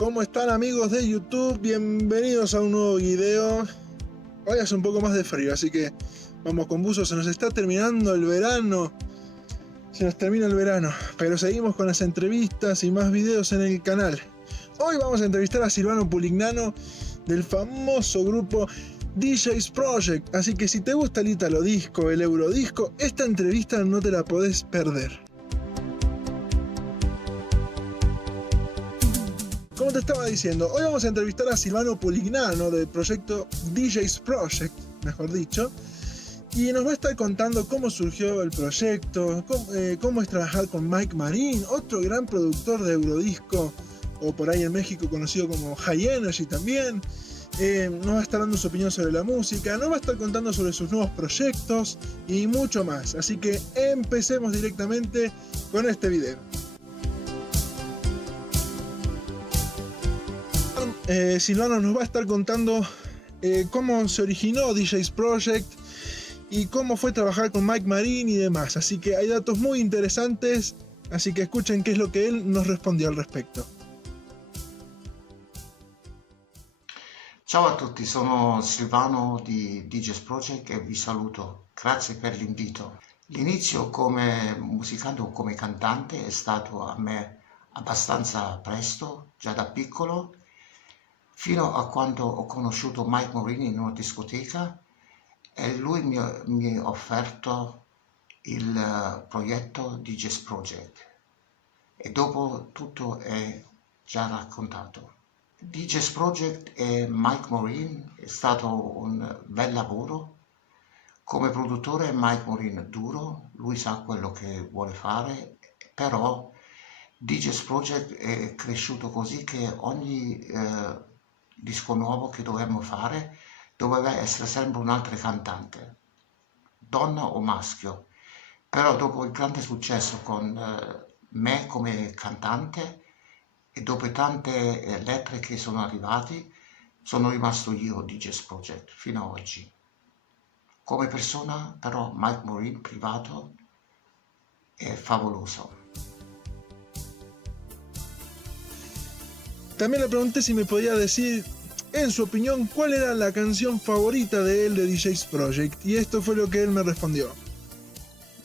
¿Cómo están, amigos de YouTube? Bienvenidos a un nuevo video. Hoy hace un poco más de frío, así que vamos con buzo. Se nos está terminando el verano. Se nos termina el verano, pero seguimos con las entrevistas y más videos en el canal. Hoy vamos a entrevistar a Silvano Pulignano del famoso grupo DJ's Project. Así que si te gusta el Italo Disco, el Eurodisco, esta entrevista no te la podés perder. Como te estaba diciendo, hoy vamos a entrevistar a Silvano Pulignano del proyecto DJ's Project, mejor dicho, y nos va a estar contando cómo surgió el proyecto, cómo es trabajar con Mike Marin, otro gran productor de Eurodisco, o por ahí en México conocido como High Energy también. Nos va a estar dando su opinión sobre la música, nos va a estar contando sobre sus nuevos proyectos y mucho más. Así que empecemos directamente con este video. Silvano nos va a estar contando cómo se originó DJ's Project y cómo fue trabajar con Mike Marin y demás. Así que hay datos muy interesantes, así que escuchen qué es lo que él nos respondió al respecto. Ciao a tutti, sono Silvano di DJ's Project e vi saluto. Grazie per l'invito. L'inizio come musicante o come cantante è stato a me abbastanza presto, già da piccolo, fino a quando ho conosciuto Mike Marin in una discoteca e lui mi ha offerto il progetto DJ's Project e dopo tutto è già raccontato. DJ's Project e Mike Marin è stato un bel lavoro. Come produttore Mike Marin è duro, lui sa quello che vuole fare, però DJ's Project è cresciuto così che ogni disco nuovo che dovevamo fare doveva essere sempre un altro cantante, donna o maschio. Però dopo il grande successo con me come cantante e dopo tante lettere che sono arrivati, sono rimasto io DJ's Project fino ad oggi. Come persona però Mike Marin privato è favoloso. También le pregunté si me podía decir, en su opinión, cuál era la canción favorita de él de DJ's Project, y esto fue lo que él me respondió.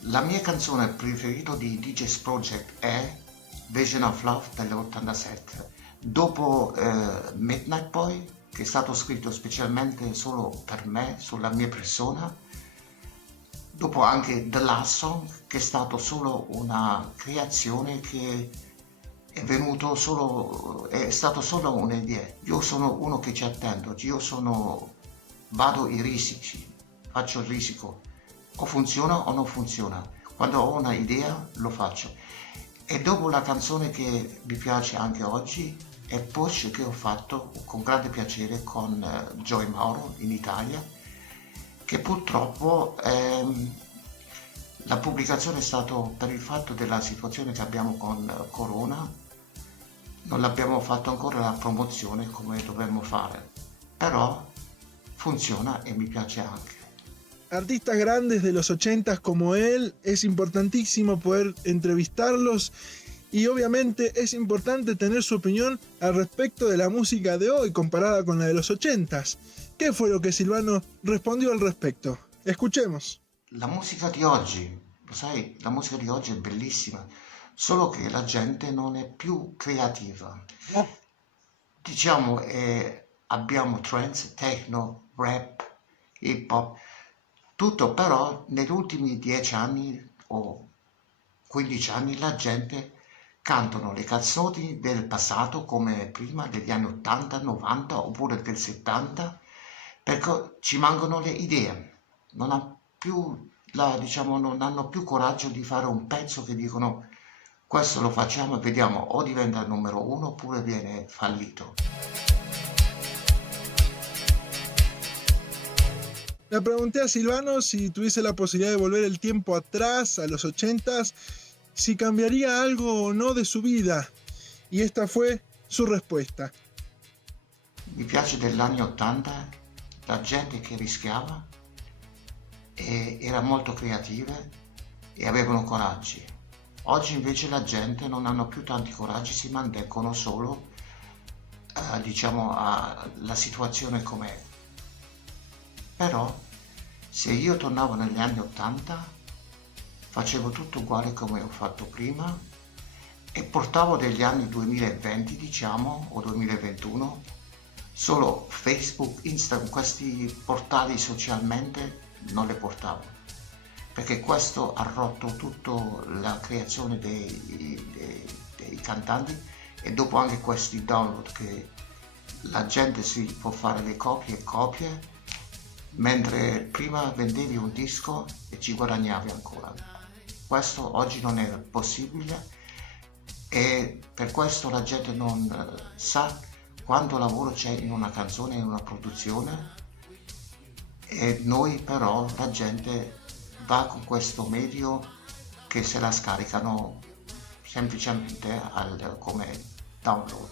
La mia canzone preferita di DJ's Project è Vision of Love dell'87. Dopo Midnight Boy, che è stato scritto specialmente solo per me, sulla mia persona, dopo anche The Last Song, che è stato solo una creazione che è stato solo un'idea. Io sono uno che ci attendo, vado i risici, faccio il risico, o funziona o non funziona. Quando ho una idea lo faccio. E dopo la canzone che mi piace anche oggi è Push, che ho fatto con grande piacere con Joey Mauro in Italia, che purtroppo la pubblicazione è stata per il fatto della situazione che abbiamo con Corona. Non abbiamo fatto ancora la promozione come dovremmo fare, però funziona e mi piace anche. Artistas grandes de los 80 como él, es importantísimo poder entrevistarlos y obviamente es importante tener su opinión al respecto de la música de hoy comparada con la de los 80. ¿Qué fue lo que Silvano respondió al respecto? Escuchemos. La musica di oggi, lo sai, la musica di oggi è bellissima, solo che la gente non è più creativa. Diciamo, abbiamo trance, techno, rap, hip hop, tutto, però negli ultimi 10 anni o 15 anni la gente cantano le canzoni del passato come prima, degli anni 80, 90 oppure del 70, perché ci mancano le idee. Non hanno più coraggio di fare un pezzo che dicono questo lo facciamo e vediamo, o diventa il numero 1 oppure viene fallito. Le pregunté a Silvano si tuviese la posibilidad de volver el tiempo atrás, a los 80s, si cambiaría algo o no de su vida. Y esta fue su respuesta. Mi piace degli anni 80 la gente che rischiava e era molto creativa e avevano coraggio. Oggi invece la gente non hanno più tanti coraggi, si mantengono solo diciamo, alla situazione com'è. Però se io tornavo negli anni 80, facevo tutto uguale come ho fatto prima e portavo degli anni 2020, diciamo, o 2021, solo Facebook, Instagram, questi portali socialmente non le portavo, perché questo ha rotto tutta la creazione dei cantanti, e dopo anche questi download che la gente si può fare le copie e copie, mentre prima vendevi un disco e ci guadagnavi ancora. Questo oggi non è possibile, e per questo la gente non sa quanto lavoro c'è in una canzone, in una produzione, e noi però, la gente va con questo medio che se la scaricano semplicemente come download.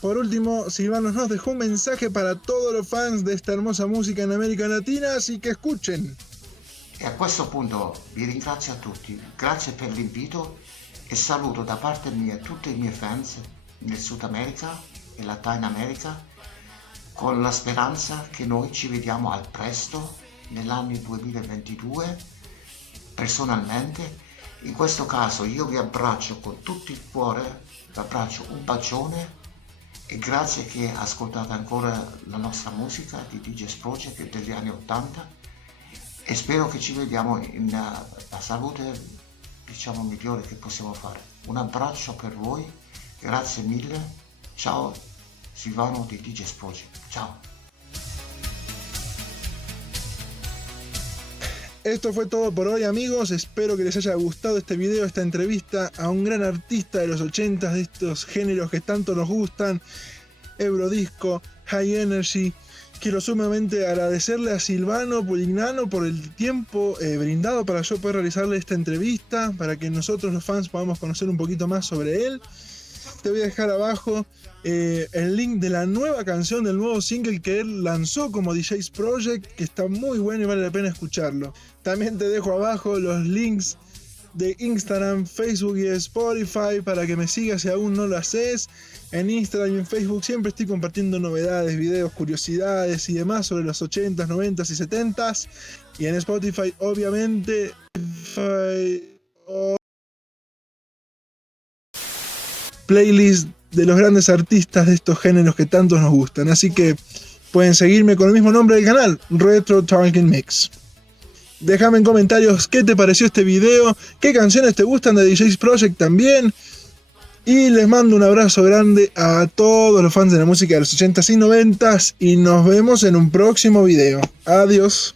Por último, Silvano nos dejó un mensaje para todos los fans de esta hermosa música en América Latina, así que escuchen. E a questo punto vi ringrazio a tutti, grazie per l'invito e saluto da parte mia tutti i miei fans nel Sud America e Latin America, con la speranza che noi ci vediamo al presto nell'anno 2022 personalmente. In questo caso io vi abbraccio con tutto il cuore, vi abbraccio, un bacione, e grazie che ascoltate ancora la nostra musica di DJ's Project degli anni 80, e spero che ci vediamo in la salute, diciamo, migliore che possiamo fare. Un abbraccio per voi, grazie mille, ciao Silvano di DJ's Project, ciao. Esto fue todo por hoy, amigos. Espero que les haya gustado este video, esta entrevista a un gran artista de los 80, de estos géneros que tanto nos gustan, Eurodisco, High Energy. Quiero sumamente agradecerle a Silvano Polignano por el tiempo brindado para yo poder realizarle esta entrevista, para que nosotros los fans podamos conocer un poquito más sobre él. Te voy a dejar abajo el link de la nueva canción, del nuevo single que él lanzó como DJ's Project, que está muy bueno y vale la pena escucharlo. También te dejo abajo los links de Instagram, Facebook y Spotify para que me sigas si aún no lo haces. En Instagram y en Facebook siempre estoy compartiendo novedades, videos, curiosidades y demás sobre los 80s, 90s y 70s. Y en Spotify, obviamente, playlist de los grandes artistas de estos géneros que tantos nos gustan. Así que pueden seguirme con el mismo nombre del canal, Retro Talking Mix. Déjame en comentarios qué te pareció este video, qué canciones te gustan de DJ's Project también. Y les mando un abrazo grande a todos los fans de la música de los 80s y 90s. Y nos vemos en un próximo video. Adiós.